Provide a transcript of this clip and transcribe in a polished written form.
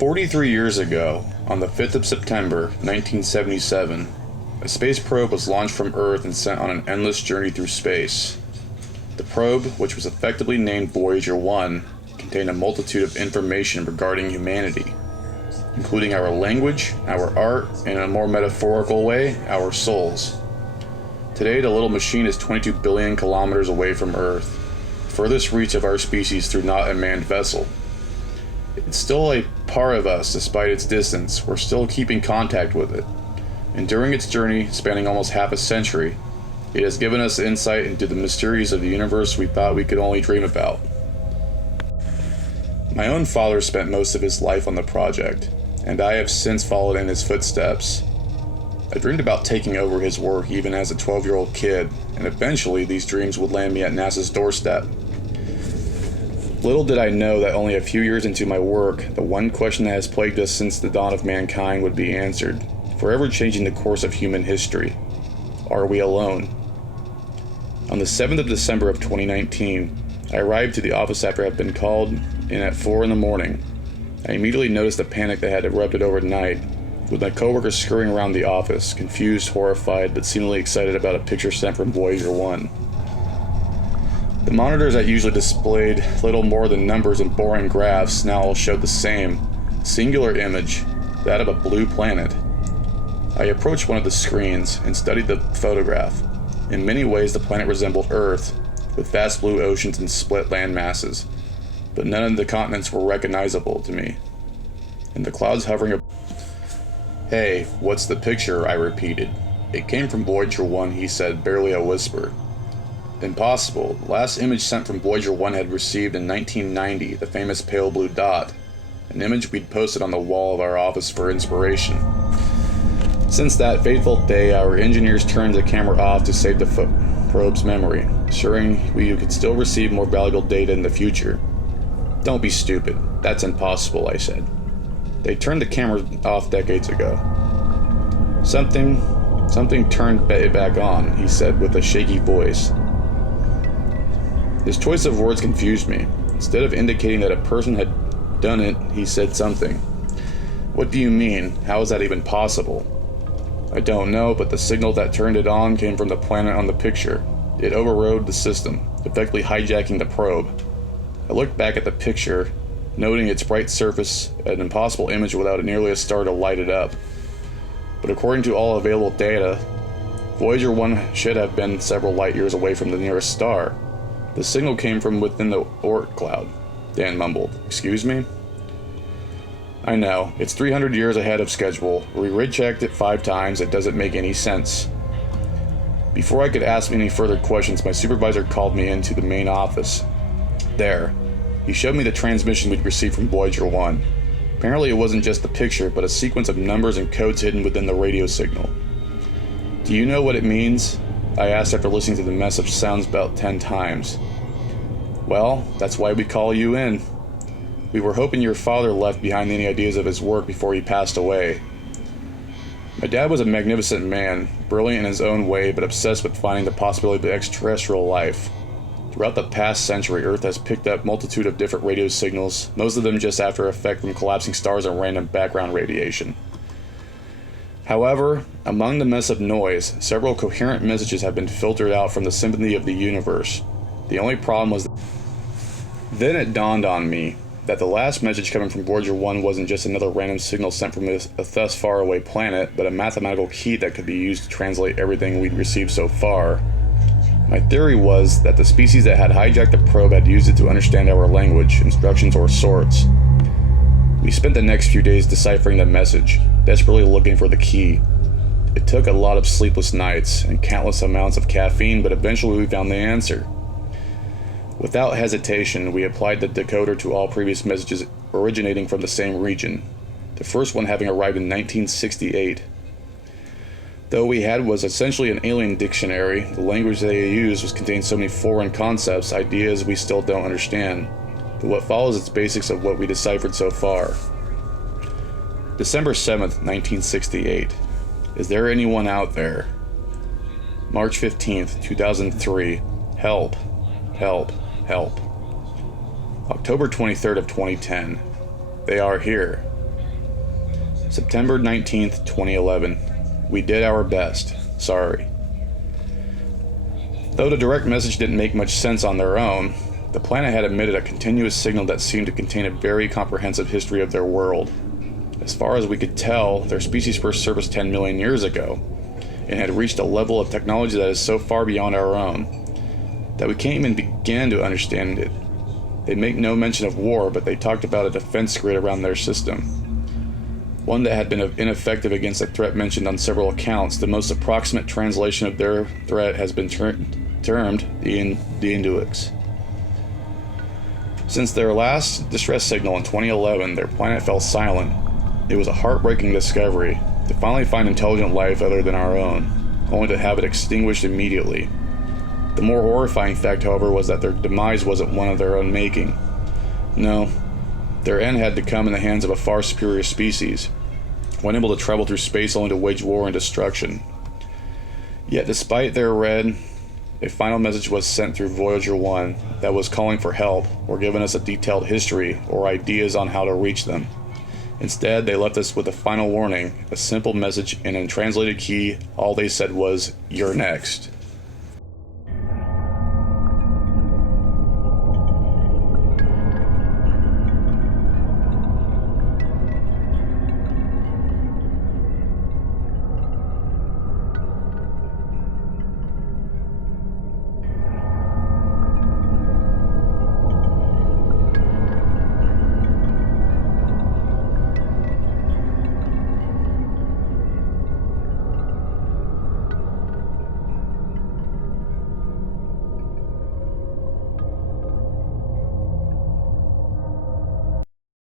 43 years ago, on the 5th of September, 1977, a space probe was launched from Earth and sent on an endless journey through space. The probe, which was effectively named Voyager 1, contained a multitude of information regarding humanity, including our language, our art, and in a more metaphorical way, our souls. Today, the little machine is 22 billion kilometers away from Earth, the furthest reach of our species through not a manned vessel. It's still a part of us despite its distance. We're still keeping contact with it. And during its journey, spanning almost half a century, it has given us insight into the mysteries of the universe we thought we could only dream about. My own father spent most of his life on the project, and I have since followed in his footsteps. I dreamed about taking over his work even as a 12-year-old kid, and eventually these dreams would land me at NASA's doorstep. Little did I know that only a few years into my work, the one question that has plagued us since the dawn of mankind would be answered, forever changing the course of human history. Are we alone? On the 7th of December of 2019, I arrived to the office after I had been called in at 4 in the morning. I immediately noticed the panic that had erupted overnight, with my coworkers scurrying around the office, confused, horrified, but seemingly excited about a picture sent from Voyager 1. The monitors that usually displayed little more than numbers and boring graphs now all showed the same, singular image, that of a blue planet. I approached one of the screens and studied the photograph. In many ways, the planet resembled Earth, with vast blue oceans and split land masses, but none of the continents were recognizable to me. And the clouds hovering above. "Hey, what's the picture?" I repeated. "It came from Voyager 1, he said, barely a whisper. Impossible. The last image sent from Voyager 1 had received in 1990, the famous pale blue dot, an image we'd posted on the wall of our office for inspiration. Since that fateful day, our engineers turned the camera off to save the probe's memory, assuring we could still receive more valuable data in the future. Don't be stupid. That's impossible, I said. They turned the camera off decades ago. Something turned it back on, he said with a shaky voice. His choice of words confused me. Instead of indicating that a person had done it, he said something. "What do you mean? How is that even possible?" "I don't know, but the signal that turned it on came from the planet on the picture. It overrode the system, effectively hijacking the probe." I looked back at the picture, noting its bright surface, an impossible image without nearly a star to light it up. But according to all available data, Voyager 1 should have been several light years away from the nearest star. The signal came from within the Oort cloud, Dan mumbled. "Excuse me?" "I know. It's 300 years ahead of schedule. We rechecked it 5 times. It doesn't make any sense." Before I could ask any further questions, my supervisor called me into the main office. There. He showed me the transmission we'd received from Voyager 1. Apparently it wasn't just the picture, but a sequence of numbers and codes hidden within the radio signal. "Do you know what it means?" I asked after listening to the message sounds about 10 times. "Well, that's why we call you in. We were hoping your father left behind any ideas of his work before he passed away. My dad was a magnificent man, brilliant in his own way, but obsessed with finding the possibility of extraterrestrial life. Throughout the past century, Earth has picked up a multitude of different radio signals, most of them just after effect from collapsing stars and random background radiation. However, among the mess of noise, several coherent messages have been filtered out from the symphony of the universe. The only problem was Then it dawned on me that the last message coming from Voyager 1 wasn't just another random signal sent from a thus far away planet, but a mathematical key that could be used to translate everything we'd received so far. My theory was that the species that had hijacked the probe had used it to understand our language, instructions, or sorts. We spent the next few days deciphering the message, desperately looking for the key. It took a lot of sleepless nights and countless amounts of caffeine, but eventually we found the answer. Without hesitation, we applied the decoder to all previous messages originating from the same region, the first one having arrived in 1968. Though we had was essentially an alien dictionary, the language they used was contained so many foreign concepts, ideas we still don't understand. But what follows is basics of what we deciphered so far. December 7th, 1968. Is there anyone out there? March 15th, 2003. Help. Help. Help. October 23rd of 2010. They are here. September 19th, 2011. We did our best. Sorry. Though the direct message didn't make much sense on their own, the planet had emitted a continuous signal that seemed to contain a very comprehensive history of their world. As far as we could tell, their species first surfaced 10 million years ago, and had reached a level of technology that is so far beyond our own, that we can't even begin to understand it. They make no mention of war, but they talked about a defense grid around their system. One that had been ineffective against a threat mentioned on several accounts. The most approximate translation of their threat has been termed the Induix. Since their last distress signal in 2011, their planet fell silent. It was a heartbreaking discovery to finally find intelligent life other than our own, only to have it extinguished immediately. The more horrifying fact, however, was that their demise wasn't one of their own making. No, their end had to come in the hands of a far superior species, one able to travel through space only to wage war and destruction. Yet despite their red, a final message was sent through Voyager 1 that was calling for help or giving us a detailed history or ideas on how to reach them. Instead, they left us with a final warning, a simple message in a translated key. All they said was, "You're next."